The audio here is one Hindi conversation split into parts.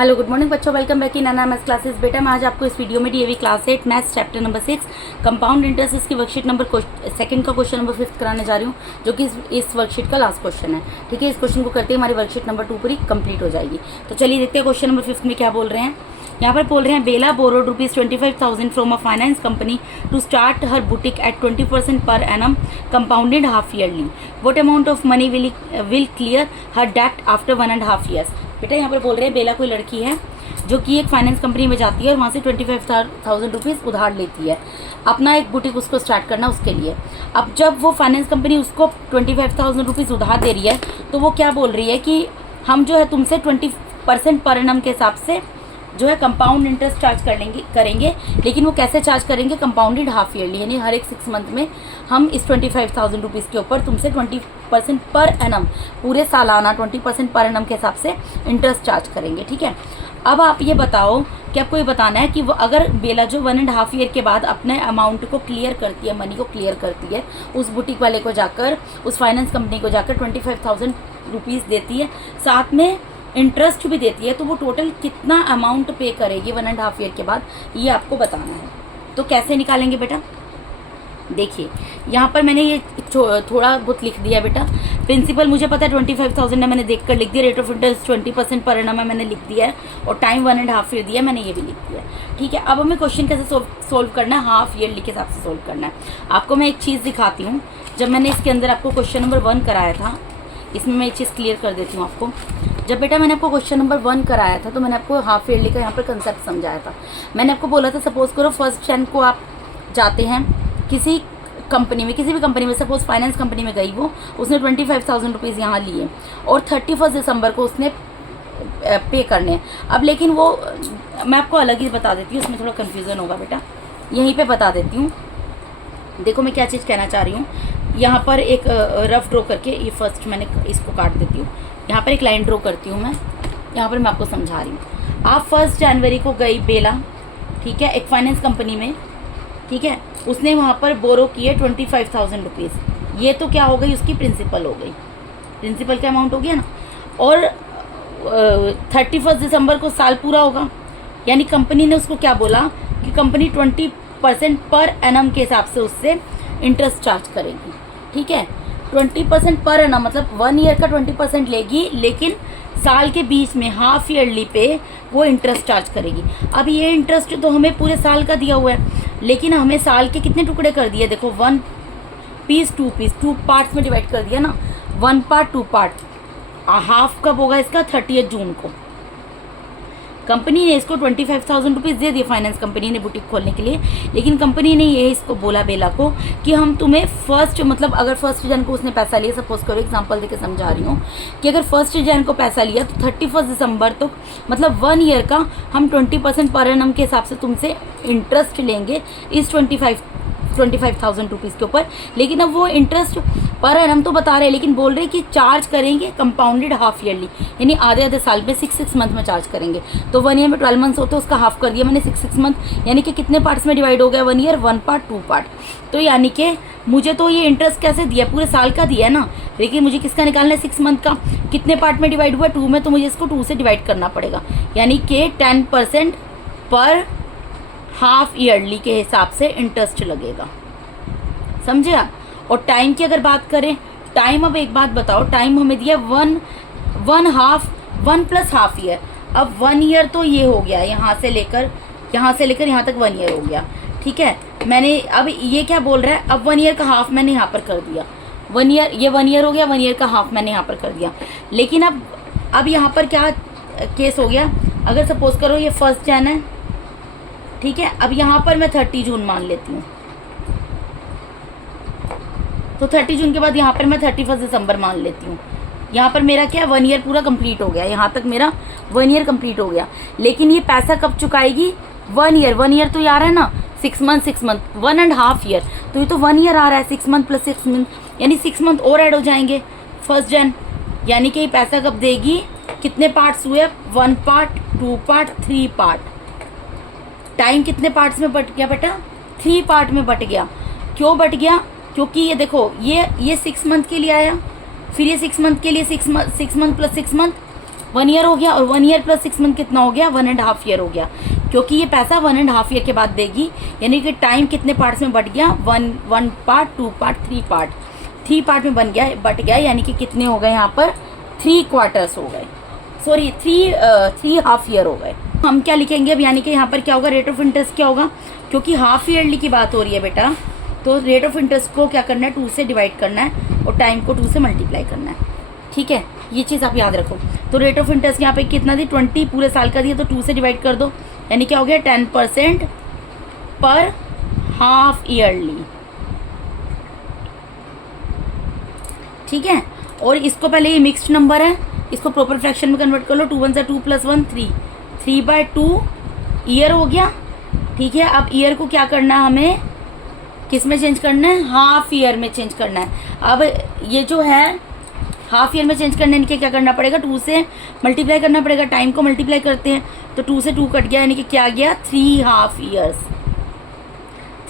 हेलो गुड मॉर्निंग बच्चों, welcome back in Naina maths classes. बेटा मैं आज आपको इस वीडियो में DAV class 8 maths chapter number 6 compound interest इसकी वर्कशीट नंबर सेकंड का क्वेश्चन नंबर 5 कराने जा रही हूँ, जो कि इस वर्कशीट का लास्ट क्वेश्चन है। ठीक है, इस क्वेश्चन को करते ही हमारी वर्कशीट नंबर 2 पूरी कंप्लीट हो जाएगी। तो चलिए देखते हैं क्वेश्चन नंबर 5 में क्या बोल रहे हैं। यहाँ पर बोल रहे हैं Bela borrowed ₹25,000 from a finance company to start her boutique at 20% per annum compounded half yearly. What amount of money will clear her debt after 1.5 years. बेटा यहाँ पर बोल रहे हैं बेला कोई लड़की है जो कि एक फाइनेंस कंपनी में जाती है और वहाँ से 25,000 रुपीज़ उधार लेती है अपना एक बुटीक उसको स्टार्ट करना उसके लिए। अब जब वो फाइनेंस कंपनी उसको 25,000 रुपीज़ उधार दे रही है तो वो क्या बोल रही है कि हम जो है तुमसे 20% पर एनम के हिसाब से जो है कंपाउंड इंटरेस्ट चार्ज करेंगे। लेकिन वो कैसे चार्ज करेंगे? कंपाउंडेड हाफ ईयरली, यानी हर एक 6 मंथ में हम इस 25,000 रुपीज़ के ऊपर तुमसे 20% पर एनम, पूरे सालाना 20% पर एनम के हिसाब से इंटरेस्ट चार्ज करेंगे। ठीक है, अब आप ये बताओ कि आपको ये बताना है कि वो अगर बेला जो 1.5 ईयर के बाद अपने अमाउंट को क्लियर करती है, मनी को क्लियर करती है, उस बुटीक वाले को जाकर, उस फाइनेंस कंपनी को जाकर 25,000 रुपीज़ देती है, साथ में इंटरेस्ट भी देती है, तो वो टोटल कितना अमाउंट पे करेगी 1.5 ईयर के बाद, ये आपको बताना है। तो कैसे निकालेंगे बेटा? देखिए यहाँ पर मैंने ये थोड़ा बहुत लिख दिया बेटा। प्रिंसिपल मुझे पता है 25,000 है, मैंने देखकर लिख दिया। Rate of interest 20% per annum है, मैंने लिख दिया है। और टाइम 1.5 ईयर दिया, मैंने ये भी लिख दिया है। ठीक है, अब हमें क्वेश्चन कैसे सोल्व करना है? हाफ ईयरली के हिसाब से सोल्व करना है। आपको मैं एक चीज़ दिखाती हूँ। जब मैंने इसके अंदर आपको क्वेश्चन नंबर 1 कराया था, इसमें मैं एक चीज़ क्लियर कर देती हूँ आपको। जब बेटा मैंने आपको क्वेश्चन नंबर 1 कराया था तो मैंने आपको हाफ ईयरली का यहाँ पर कंसेप्ट समझाया था। मैंने आपको बोला था सपोज करो 1 जनवरी को आप जाते हैं किसी कंपनी में, किसी भी कंपनी में, सपोज फाइनेंस कंपनी में गई वो, उसने 25,000 रुपीज़ यहाँ लिए और 31 दिसंबर को उसने पे करने हैं। अब लेकिन वो मैं आपको अलग ही बता देती हूँ, उसमें थोड़ा कन्फ्यूज़न होगा बेटा, यहीं पे बता देती हूँ। देखो मैं क्या चीज़ कहना चाह रही हूँ। यहाँ पर एक रफ ड्रॉ करके, ये फर्स्ट मैंने इसको काट देती हूँ। यहाँ पर एक लाइन ड्रॉ करती हूँ मैं, यहाँ पर मैं आपको समझा रही हूँ। आप 1 जनवरी को गई बेला, ठीक है, एक फाइनेंस कंपनी में, ठीक है, उसने वहाँ पर बोरो किए 25,000 रुपीज़। ये तो क्या हो गई? उसकी प्रिंसिपल हो गई, प्रिंसिपल का अमाउंट हो गया ना। और 31 दिसंबर को साल पूरा होगा, यानी कंपनी ने उसको क्या बोला कि कंपनी 20% पर एनम के हिसाब से उससे इंटरेस्ट चार्ज करेगी। ठीक है, 20% पर एनम मतलब 1 ईयर का 20% लेगी, लेकिन साल के बीच में हाफ ईयरली पे वो इंटरेस्ट चार्ज करेगी। अब ये इंटरेस्ट तो हमें पूरे साल का दिया हुआ है, लेकिन हमें साल के कितने टुकड़े कर दिए? देखो 1 पीस 2 पीस 2 पार्ट्स में डिवाइड कर दिया ना, 1 पार्ट 2 पार्ट। हाफ कब होगा इसका? 30 जून को। कंपनी ने इसको 25,000 रुपीज़ दे दिए, फाइनेंस कंपनी ने बुटीक खोलने के लिए। लेकिन कंपनी ने ये इसको बोला बेला को कि हम तुम्हें फर्स्ट, मतलब अगर 1 जनवरी को उसने पैसा लिया, सपोज करो एग्जांपल देके समझा रही हूँ कि अगर 1 जनवरी को पैसा लिया तो 31 दिसंबर तक, मतलब 1 ईयर का हम 20% पर एनम के हिसाब से तुमसे इंटरेस्ट लेंगे इस 25,000 रुपीज़ के ऊपर। लेकिन अब वो इंटरेस्ट पर एनम तो बता रहे हैं, लेकिन बोल रहे हैं कि चार्ज करेंगे कंपाउंडेड हाफ ईयरली, यानी आधे साल में 6 मंथ में चार्ज करेंगे। तो 1 ईयर में 12 मंथ्स होते हैं, उसका हाफ कर दिया मैंने 6 मंथ, यानी कि कितने पार्ट्स में डिवाइड हो गया 1 ईयर? 1 part 2 part. तो यानी कि मुझे तो ये इंटरेस्ट कैसे दिया? पूरे साल का दिया है ना, लेकिन मुझे किसका निकालना है? 6 मंथ का। कितने पार्ट में डिवाइड हुआ? 2 में, तो मुझे इसको 2 से डिवाइड करना पड़ेगा, यानी कि 10% पर हाफ ईयरली के हिसाब से इंटरेस्ट लगेगा। समझे आप? और टाइम की अगर बात करें, टाइम, अब एक बात बताओ, टाइम हमें दिया 1 प्लस हाफ ईयर। अब 1 ईयर तो ये हो गया, यहाँ से लेकर यहाँ तक 1 ईयर हो गया। ठीक है, मैंने अब ये क्या बोल रहा है? अब 1 ईयर का हाफ मैंने यहाँ पर कर दिया, 1 ईयर, ये 1 ईयर हो गया, 1 ईयर का हाफ मैंने यहाँ पर कर दिया। लेकिन अब यहाँ पर क्या केस हो गया? अगर सपोज करो ये 1 जनवरी है, ठीक है, अब यहाँ पर मैं 30 जून मान लेती हूँ, तो 30 जून के बाद यहाँ पर मैं 31 दिसंबर मान लेती हूँ। यहाँ पर मेरा क्या, 1 ईयर पूरा कंप्लीट हो गया, यहाँ तक मेरा 1 ईयर कंप्लीट हो गया। लेकिन ये पैसा कब चुकाएगी? 1 ईयर तो ये आ रहा है ना, 6 मंथ 1.5 ईयर, तो ये तो 1 ईयर आ रहा है, 6 मंथ प्लस 6 मंथ, यानी 6 मंथ और ऐड हो जाएंगे 1 जनवरी, यानी कि ये पैसा कब देगी? कितने पार्ट्स हुए? 1 पार्ट 2 पार्ट 3 पार्ट। टाइम कितने पार्ट्स में बट गया बेटा? 3 पार्ट में बट गया। क्यों बट गया? क्योंकि ये देखो ये 6 मंथ के लिए आया, फिर ये 6 मंथ के लिए 6 मंथ प्लस 6 मंथ 1 ईयर हो गया, और 1 ईयर प्लस 6 मंथ कितना हो गया, 1.5 ईयर हो गया, क्योंकि ये पैसा 1.5 ईयर के बाद देगी। यानी कि टाइम कितने पार्ट्स में बट गया, 1 पार्ट, 2 पार्ट, 3 पार्ट, 3 पार्ट में बट गया। यानी कि कितने हो गए यहाँ पर, 3 क्वार्टर्स हो गए, सॉरी 3 हाफ ईयर हो गए। हम क्या लिखेंगे अब, यानी कि यहाँ पर क्या होगा, रेट ऑफ इंटरेस्ट क्या होगा, क्योंकि हाफ ईयरली की बात हो रही है बेटा, तो रेट ऑफ इंटरेस्ट को क्या करना है, 2 से डिवाइड करना है और टाइम को 2 से मल्टीप्लाई करना है। ठीक है, ये चीज़ आप याद रखो। तो रेट ऑफ इंटरेस्ट यहाँ पे कितना दी, 20 पूरे साल का दिया, तो 2 से डिवाइड कर दो, यानी क्या हो गया, 10% पर हाफ ईयरली। ठीक है, और इसको पहले ये मिक्स्ड नंबर है, इसको प्रॉपर फ्रैक्शन में कन्वर्ट कर लो, 2 1 2 + 1 3, 3/2 ईयर हो गया। ठीक है, अब ईयर को क्या करना है, हमें किस में चेंज करना है, हाफ ईयर में चेंज करना है। अब ये जो है हाफ ईयर में चेंज करने के क्या करना पड़ेगा, 2 से मल्टीप्लाई करना पड़ेगा, टाइम को मल्टीप्लाई करते हैं तो 2 से 2 कट गया, यानी कि क्या आ गया, 3 हाफ ईयर्स,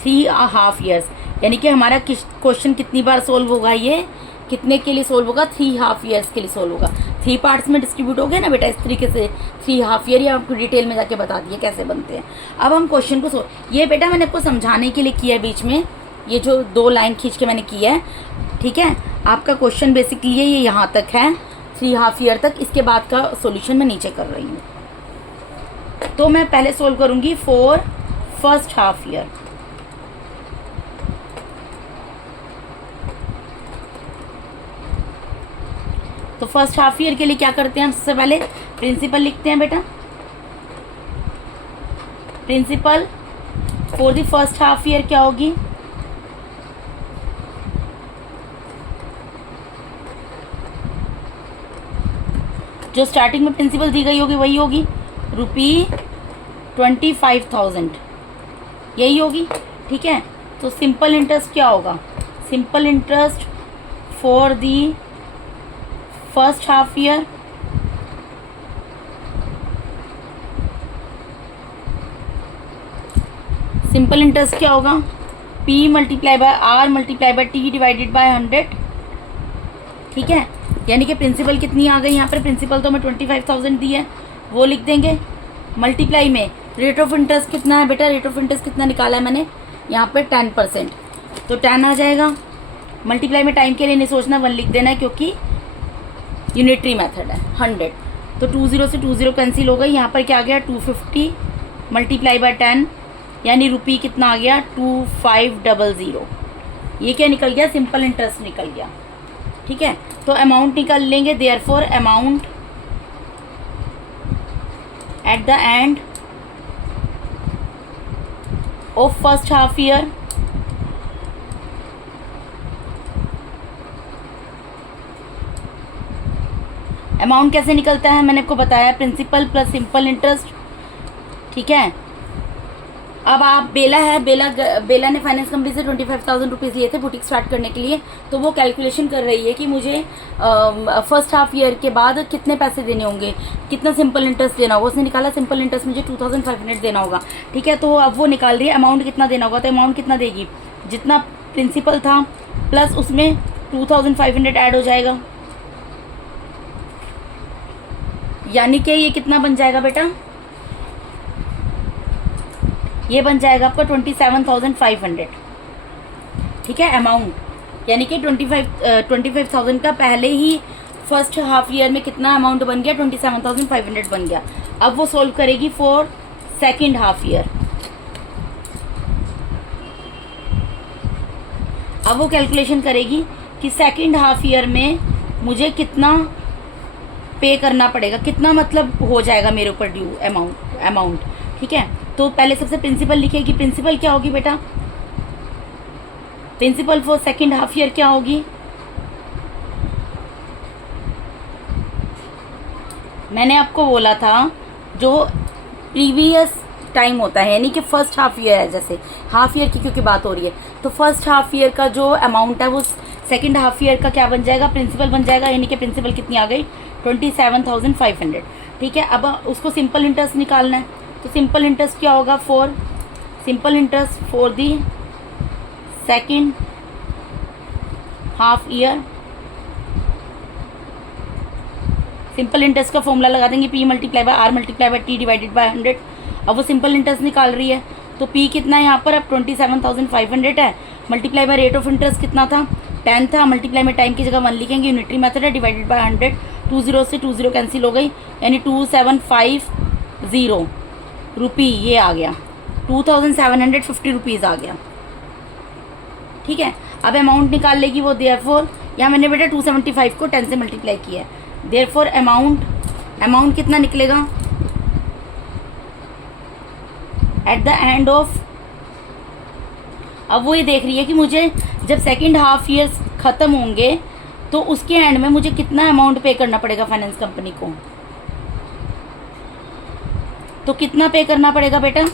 3 हाफ ईयर्स। यानी कि हमारा क्वेश्चन कितनी बार सोल्व होगा, ये कितने के लिए सोल्व होगा, 3 हाफ ईयर्स के लिए सोल्व होगा। 3 पार्ट्स में डिस्ट्रीब्यूट हो गया ना बेटा, इस तरीके से 3 हाफ ईयर, या आपको डिटेल में जाके बता दिए कैसे बनते हैं। अब हम क्वेश्चन को ये बेटा मैंने आपको समझाने के लिए किया है, बीच में ये जो 2 लाइन खींच के मैंने किया है। ठीक है, आपका क्वेश्चन बेसिकली ये यहाँ तक है, 3 हाफ ईयर तक। इसके बाद का सॉल्यूशन मैं नीचे कर रही हूँ। तो मैं पहले सोल्व करूंगी फॉर फर्स्ट हाफ ईयर। तो फर्स्ट हाफ ईयर के लिए क्या करते हैं हम, सबसे पहले प्रिंसिपल लिखते हैं बेटा। Principal for the first half year क्या होगी, जो स्टार्टिंग में प्रिंसिपल दी गई होगी वही होगी, ₹25,000 यही होगी। ठीक है, तो सिंपल इंटरेस्ट क्या होगा, simple interest for the first half year simple interest क्या होगा, P × R × T divided by 100। ठीक है, यानी कि प्रिंसिपल कितनी आ गई यहाँ पर, प्रिंसिपल तो हमें 25,000 दी है, वो लिख देंगे। मल्टीप्लाई में रेट ऑफ इंटरेस्ट कितना है बेटा, रेट ऑफ इंटरेस्ट कितना निकाला है मैंने यहाँ पे 10%, तो 10 आ जाएगा। मल्टीप्लाई में टाइम के लिए नहीं सोचना, 1 लिख देना है, क्योंकि यूनिटरी मेथड है। 100, तो 20 से 20 कैंसिल हो गई, यहाँ पर क्या आ गया, 250 × 10, यानी रुपी कितना आ गया, 2500। ये क्या निकल गया, सिंपल इंटरेस्ट निकल गया। ठीक है, तो अमाउंट निकाल लेंगे, therefore amount at the end of first half year amount कैसे निकलता है, मैंने आपको बताया, प्रिंसिपल प्लस सिंपल इंटरेस्ट। ठीक है, अब आप बेला है, बेला ने फाइनेंस कंपनी से 25,000 रुपीज़ लिए थे बुटीक स्टार्ट करने के लिए, तो वो कैलकुलेशन कर रही है कि मुझे फर्स्ट हाफ ईयर के बाद कितने पैसे देने होंगे, कितना सिंपल इंटरेस्ट देना होगा। उसने निकाला सिंपल इंटरेस्ट मुझे 2,500 देना होगा। ठीक है, तो अब वो निकाल रही है अमाउंट कितना देना होगा, तो अमाउंट कितना देगी, जितना प्रिंसिपल था प्लस उसमें 2,500 ऐड हो जाएगा, यानी कि ये कितना बन जाएगा बेटा, ये बन जाएगा आपका 27,500। ठीक है, अमाउंट यानी कि 25,000 का पहले ही फर्स्ट हाफ ईयर में कितना अमाउंट बन गया, 27,500 बन गया। अब वो सोल्व करेगी फॉर सेकेंड हाफ ईयर। अब वो कैलकुलेशन करेगी कि सेकेंड हाफ ईयर में मुझे कितना पे करना पड़ेगा, कितना मतलब हो जाएगा मेरे ऊपर ड्यू अमाउंट। ठीक है, तो पहले सबसे प्रिंसिपल लिखेगी। प्रिंसिपल क्या होगी बेटा, principal for second half year क्या होगी, मैंने आपको बोला था जो प्रीवियस टाइम होता है, यानी कि फर्स्ट हाफ ईयर है, जैसे हाफ ईयर की क्योंकि बात हो रही है, तो फर्स्ट हाफ ईयर का जो अमाउंट है वो सेकेंड हाफ ईयर का क्या बन जाएगा, प्रिंसिपल बन जाएगा। यानी कि प्रिंसिपल कितनी आ गई, 27,500। ठीक है, अब उसको सिंपल इंटरेस्ट निकालना है, तो सिंपल इंटरेस्ट क्या होगा, simple interest for the second half year simple interest का फॉर्मूला लगा देंगे, P multiply by R multiply by T divided by 100। अब वो सिंपल इंटरेस्ट निकाल रही है, तो P कितना है यहाँ पर, अब 27,500 है, multiply by rate of interest कितना था, 10 था, मल्टीप्लाई में टाइम की जगह 1 लिखेंगे, यूनिटरी मेथड है, डिवाइडेड बाय 100, 2 0 से 2 0 कैंसिल हो गई, यानी 2750 रुपी ये आ गया, 2750 रुपीज़ आ गया। ठीक है, अब अमाउंट निकाल लेगी वो, देयरफॉर यहाँ मैंने बेटा 275 को 10 से मल्टीप्लाई किया है, देयरफॉर अमाउंट कितना निकलेगा एट द एंड ऑफ। अब वो ये देख रही है कि मुझे जब सेकेंड हाफ ईयर्स ख़त्म होंगे तो उसके एंड में मुझे कितना अमाउंट पे करना पड़ेगा फाइनेंस कंपनी को। तो कितना पे करना पड़ेगा बेटा,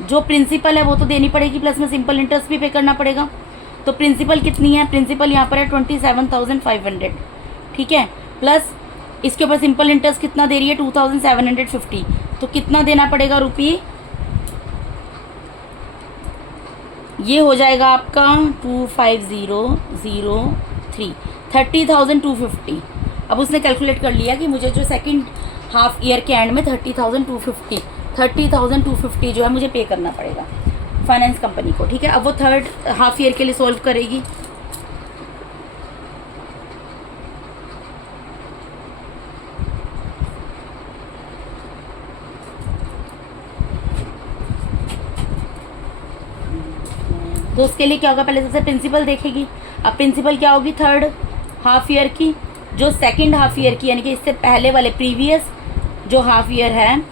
जो प्रिंसिपल है वो तो देनी पड़ेगी, प्लस में सिंपल इंटरेस्ट भी पे करना पड़ेगा। तो प्रिंसिपल कितनी है, प्रिंसिपल यहाँ पर है 27,500, ठीक है, प्लस इसके ऊपर सिंपल इंटरेस्ट कितना दे रही है 2,750, तो कितना देना पड़ेगा रुपये, ये हो जाएगा आपका 25003, 30,250। अब उसने कैलकुलेट कर लिया कि मुझे जो सेकंड हाफ ईयर के एंड में 30,250 जो है मुझे पे करना पड़ेगा फाइनेंस कंपनी को। ठीक है, अब वो थर्ड हाफ ईयर के लिए सॉल्व करेगी। तो उसके लिए क्या होगा, पहले सबसे प्रिंसिपल देखेगी। अब प्रिंसिपल क्या होगी थर्ड हाफ ईयर की, जो सेकंड हाफ ईयर की यानी कि इससे पहले वाले प्रीवियस जो हाफ ईयर है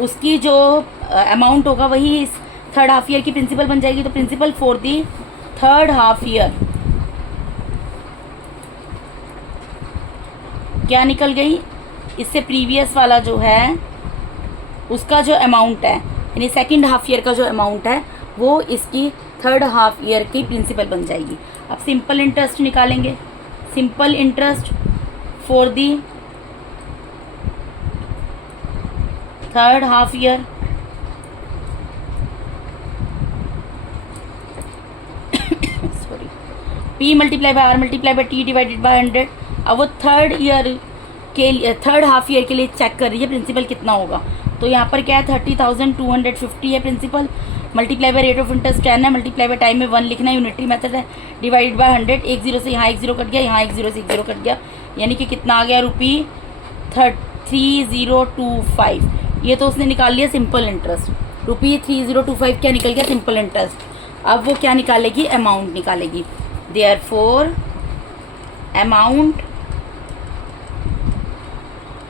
उसकी जो अमाउंट होगा वही इस थर्ड हाफ ईयर की प्रिंसिपल बन जाएगी। तो principal for the third half year क्या निकल गई, इससे प्रीवियस वाला जो है उसका जो अमाउंट है यानी सेकंड हाफ ईयर का जो अमाउंट है वो इसकी थर्ड हाफ ईयर की प्रिंसिपल बन जाएगी। अब सिंपल इंटरेस्ट निकालेंगे, simple interest for the third half year sorry, P multiply by R multiply by T divided by 100। अब वो थर्ड ईयर के लिए थर्ड हाफ ईयर के लिए चेक कर रही है प्रिंसिपल कितना होगा। तो यहाँ पर क्या है 30,250 है principal, multiply by rate of interest 10 है, मल्टीप्लाई बाय टाइम में 1 लिखना है, यूनिटरी मेथड है, डिवाइडेड बाय 100। एक जीरो से यहाँ एक जीरो कट गया, यहाँ एक जीरो से एक जीरो कट गया, यानी कि कितना आ गया रुपी 3025। ये तो उसने निकाल लिया सिंपल इंटरेस्ट, रुपी 3025 क्या निकल गया सिंपल इंटरेस्ट। अब वो क्या निकालेगी, अमाउंट निकालेगी। Therefore amount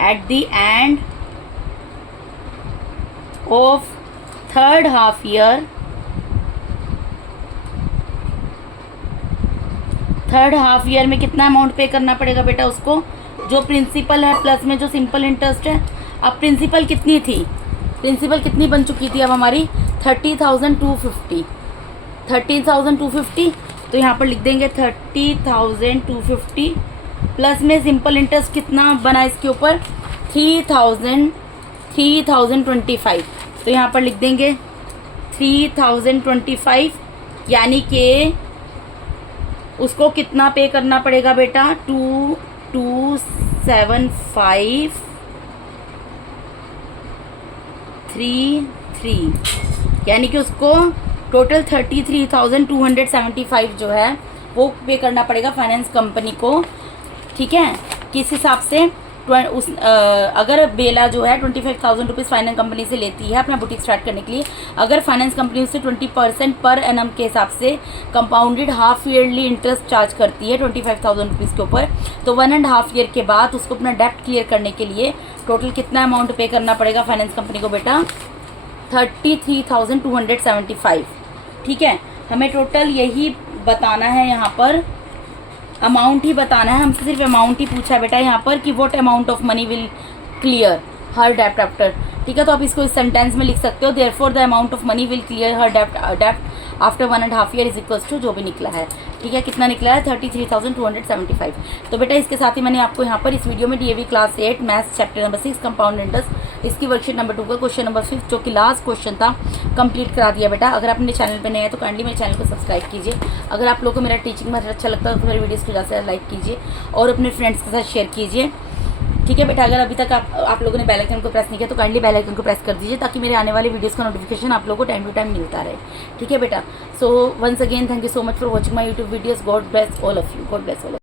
at the end of third half year, third half year में कितना अमाउंट पे करना पड़ेगा बेटा उसको, जो प्रिंसिपल है प्लस में जो सिंपल इंटरेस्ट है। अब प्रिंसिपल कितनी थी, प्रिंसिपल कितनी बन चुकी थी अब हमारी 30,250, 30,250। तो यहाँ पर लिख देंगे 30,250 प्लस में सिंपल इंटरेस्ट कितना बना इसके ऊपर 3,025। तो यहाँ पर लिख देंगे 3,025, यानी कि उसको कितना पे करना पड़ेगा बेटा 227533, यानी कि उसको टोटल 33,275 जो है वो पे करना पड़ेगा फाइनेंस कंपनी को। ठीक है, किस हिसाब से अगर बेला जो है 25,000 रुपीज़ फाइनेंस कंपनी से लेती है अपना बुटीक स्टार्ट करने के लिए, अगर फाइनेंस कंपनी उससे 20% पर एनम के हिसाब से compounded half yearly interest charge करती है 25,000 रुपीज़ के ऊपर, तो 1.5 ईयर के बाद उसको अपना डेप्ट क्लियर करने के लिए टोटल कितना अमाउंट पे करना पड़ेगा फाइनेंस कंपनी को बेटा 33,275। ठीक है, हमें टोटल यही बताना है, यहाँ पर अमाउंट ही बताना है, हमसे सिर्फ अमाउंट ही पूछा है बेटा यहाँ पर कि what amount of money will clear her डेप्ट आफ्टर। ठीक है, तो आप इसको इस सेंटेंस में लिख सकते हो, therefore the amount of money will clear her डेप्ट after 1.5 year is equals to जो भी निकला है। ठीक है, कितना निकला है 33,275। तो बेटा इसके साथ ही मैंने आपको यहाँ पर इस वीडियो में DAV class 8 maths chapter number 6 compound interest इसकी वर्कशीट नंबर 2 का क्वेश्चन नंबर 5 जो कि लास्ट क्वेश्चन था कंप्लीट करा दिया बेटा। अगर आप मेरे चैनल पर नए हैं तो काइंडली मेरे चैनल को सब्सक्राइब कीजिए। अगर आप लोगों को मेरा टीचिंग मेथड अच्छा लगता है तो मेरे वीडियोज़ को ज़्यादा से ज़्यादा लाइक कीजिए और अपने फ्रेंड्स के साथ शेयर कीजिए। ठीक है बेटा, अगर अभी तक आप लोगों ने बेल आइकन को प्रेस नहीं किया तो काइंडली बेल आइकन को प्रेस कर दीजिए ताकि मेरे आने वाले वीडियोस का नोटिफिकेशन आप लोगों को टाइम टू टाइम मिलता रहे। ठीक है बेटा, so once again thank you so much for watching my YouTube videos. God bless all of you, God bless all of